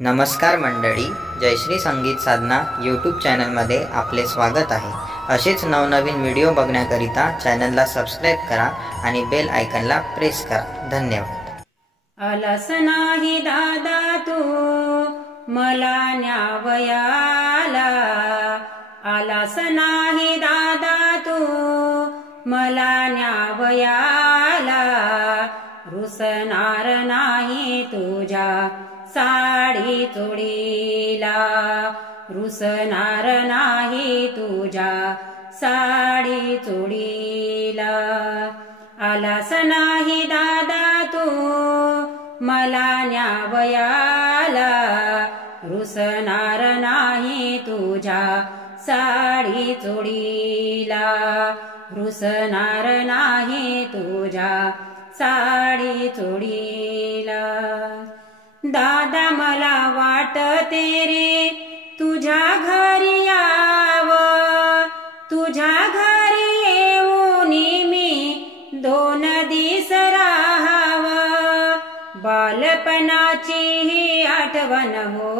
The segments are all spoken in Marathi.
नमस्कार मंडळी, जयश्री संगीत साधना यूट्यूब चॅनलमध्ये आपले स्वागत आहे। असेच नवनवीन व्हिडिओ बघण्याकरिता चॅनलला सबस्क्राइब करा आणि बेल आयकॉनला प्रेस करा। धन्यवाद। आलास नाही दादा तू मला न्यावयाला, आलास नाही दादा तू मला न्यावयाला, रुसणार नाही तुझ्या साडी चोळीला, रुसणार नाही तुझ्या साडी चोळीला। आलास नाही दादा तू मला न्यावयाला, रुसणार नाही तुझ्या साडी चोळीला, रुसणार नाही तुझ्या साडी चोळीला। दादा मला वाटते रे तुझ्या घरी यावं, तुझ्या घरी येऊन मी 2 दिवस राहावं, बालपणाची ही आठवण हो,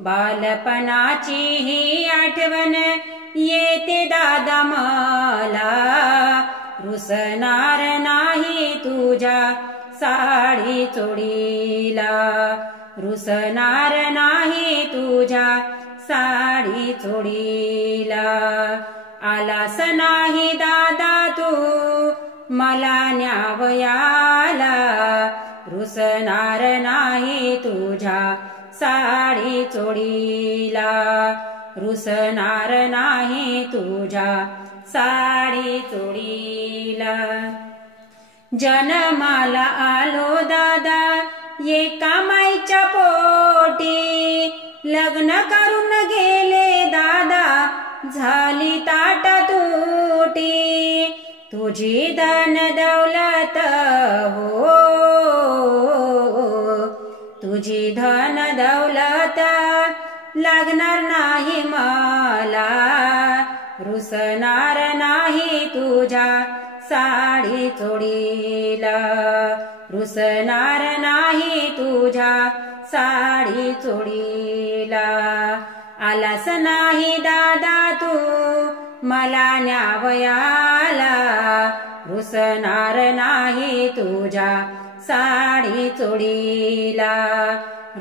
बालपणाची ही आठवण येते दादा मला, रुसणार नाही तुझ्या साडी चोळीला, रुसणार नाही तुझ्या साडी चोळीला। आलास नाही दादा तू मला न्यावयाला, रुसणार नाही तुझ्या साडी चोळीला, रुसणार नाही तुझ्या साडी चोळीला। जन्माला आलो दादा एका माईच्या पोटी, लग्न करून गेले दादा झाली ताटातूटी, तुझी धन दौलत हो, तुझी धन दौलत लागणार नाही मला, रुसणार नाही तुझ्या साडी चोळीला, रुसणार नाही तुझ्या साडी चोळीला। आलास नाही दादा तू मला न्यावयाला, रुसणार नाही तुझ्या साडी चोळीला,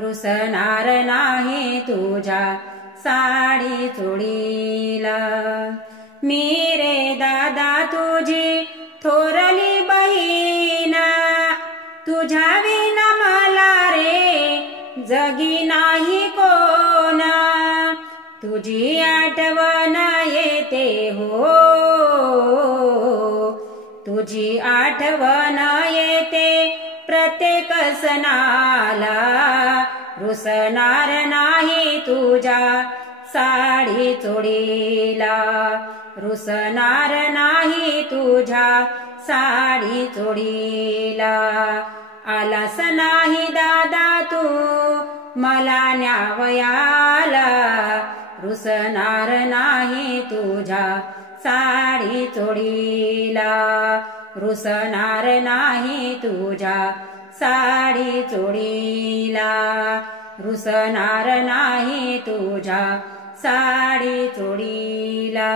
रुसणार नाही तुझ्या साडी चोळीला। मी रे दादा तुझी थोरली बहीण, तुझ्या विना मला रे जगी नाही कोण, तुझी आठवण येते हो, तुझी आठवण येते प्रत्येक सणाला, रुसणार नाही तुझ्या साडी चोळीला, रुसणार नाही तुझ्या साडी चोळीला। आलास नाही दादा तू मला न्यावयाला, रुसणार नाही तुझ्या साडी चोळीला, रुसणार नाही तुझ्या साडी चोळीला, रुसणार नाही तुझ्या साडी चोळीला।